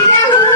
Obrigada.